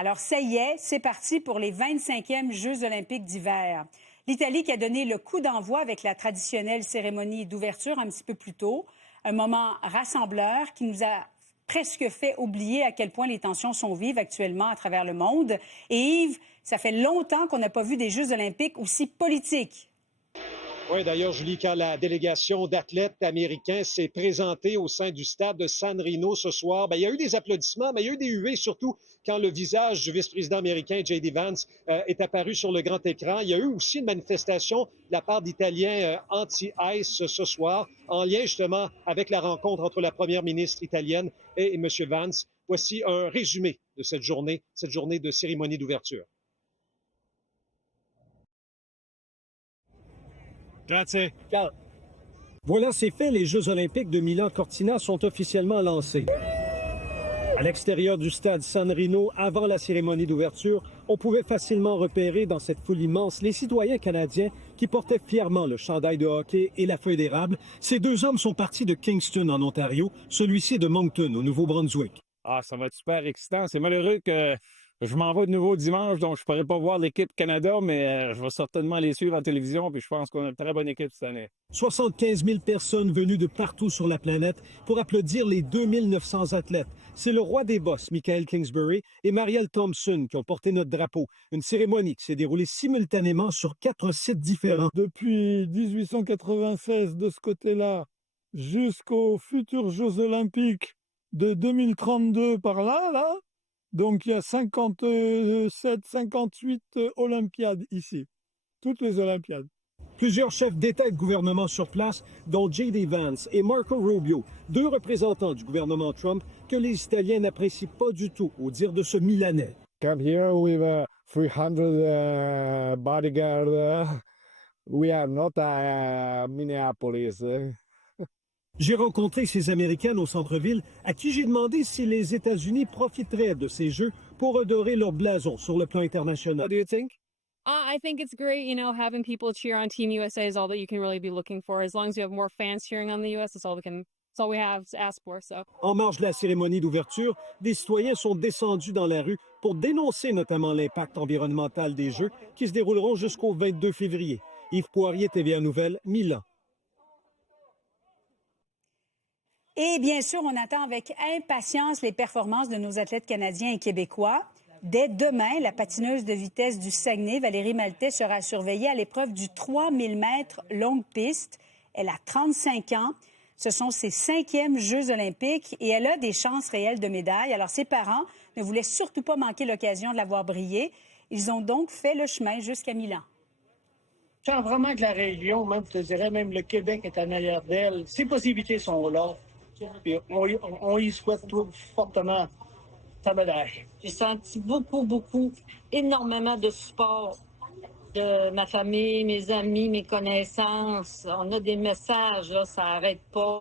Alors, ça y est, c'est parti pour les 25e Jeux olympiques d'hiver. L'Italie qui a donné le coup d'envoi avec la traditionnelle cérémonie d'ouverture un petit peu plus tôt. Un moment rassembleur qui nous a presque fait oublier à quel point les tensions sont vives actuellement à travers le monde. Et Yves, ça fait longtemps qu'on n'a pas vu des Jeux olympiques aussi politiques. Oui, d'ailleurs, Julie, quand la délégation d'athlètes américains s'est présentée au sein du stade de San Rino ce soir, il y a eu des applaudissements, mais il y a eu des huées, surtout quand le visage du vice-président américain, J.D. Vance, est apparu sur le grand écran. Il y a eu aussi une manifestation de la part d'Italiens anti-ICE ce soir, en lien justement avec la rencontre entre la première ministre italienne et M. Vance. Voici un résumé de cette journée de cérémonie d'ouverture. Grazie. Voilà, c'est fait. Les Jeux olympiques de Milan-Cortina sont officiellement lancés. À l'extérieur du stade San Rino, avant la cérémonie d'ouverture, on pouvait facilement repérer dans cette foule immense les citoyens canadiens qui portaient fièrement le chandail de hockey et la feuille d'érable. Ces deux hommes sont partis de Kingston, en Ontario, celui-ci de Moncton, au Nouveau-Brunswick. Ah, ça va être super excitant. C'est malheureux que je m'en vais de nouveau dimanche, donc je ne pourrai pas voir l'équipe Canada, mais je vais certainement les suivre en télévision, puis je pense qu'on a une très bonne équipe cette année. 75 000 personnes venues de partout sur la planète pour applaudir les 2900 athlètes. C'est le roi des bosses, Michael Kingsbury, et Marielle Thompson qui ont porté notre drapeau. Une cérémonie qui s'est déroulée simultanément sur 4 sites différents. Depuis 1896, de ce côté-là, jusqu'aux futurs Jeux olympiques de 2032 par là, donc il y a 57, 58 Olympiades ici, toutes les Olympiades. Plusieurs chefs d'État et de gouvernement sur place, dont J.D. Vance et Marco Rubio, deux représentants du gouvernement Trump que les Italiens n'apprécient pas du tout, au dire de ce Milanais. Come here with 300 bodyguards. We are not Minneapolis. J'ai rencontré ces Américaines au centre-ville à qui j'ai demandé si les États-Unis profiteraient de ces Jeux pour redorer leur blason sur le plan international. What do you think? I think it's great, having people cheer on Team USA is all that you can really be looking for. As long as you have more fans cheering on the US, that's all we have to ask for. So. En marge de la cérémonie d'ouverture, des citoyens sont descendus dans la rue pour dénoncer notamment l'impact environnemental des Jeux qui se dérouleront jusqu'au 22 février. Yves Poirier, TVA Nouvelles, Milan. Et bien sûr, on attend avec impatience les performances de nos athlètes canadiens et québécois. Dès demain, la patineuse de vitesse du Saguenay, Valérie Maltais, sera surveillée à l'épreuve du 3000 mètres longue piste. Elle a 35 ans. Ce sont ses 5e Jeux olympiques et elle a des chances réelles de médaille. Alors, ses parents ne voulaient surtout pas manquer l'occasion de la voir briller. Ils ont donc fait le chemin jusqu'à Milan. Je sens vraiment que la région, même, je te dirais, même le Québec est en arrière d'elle. Ses possibilités sont là. Puis on y souhaite tout fortement sa médaille. J'ai senti beaucoup, énormément de support de ma famille, mes amis, mes connaissances. On a des messages, là, ça n'arrête pas.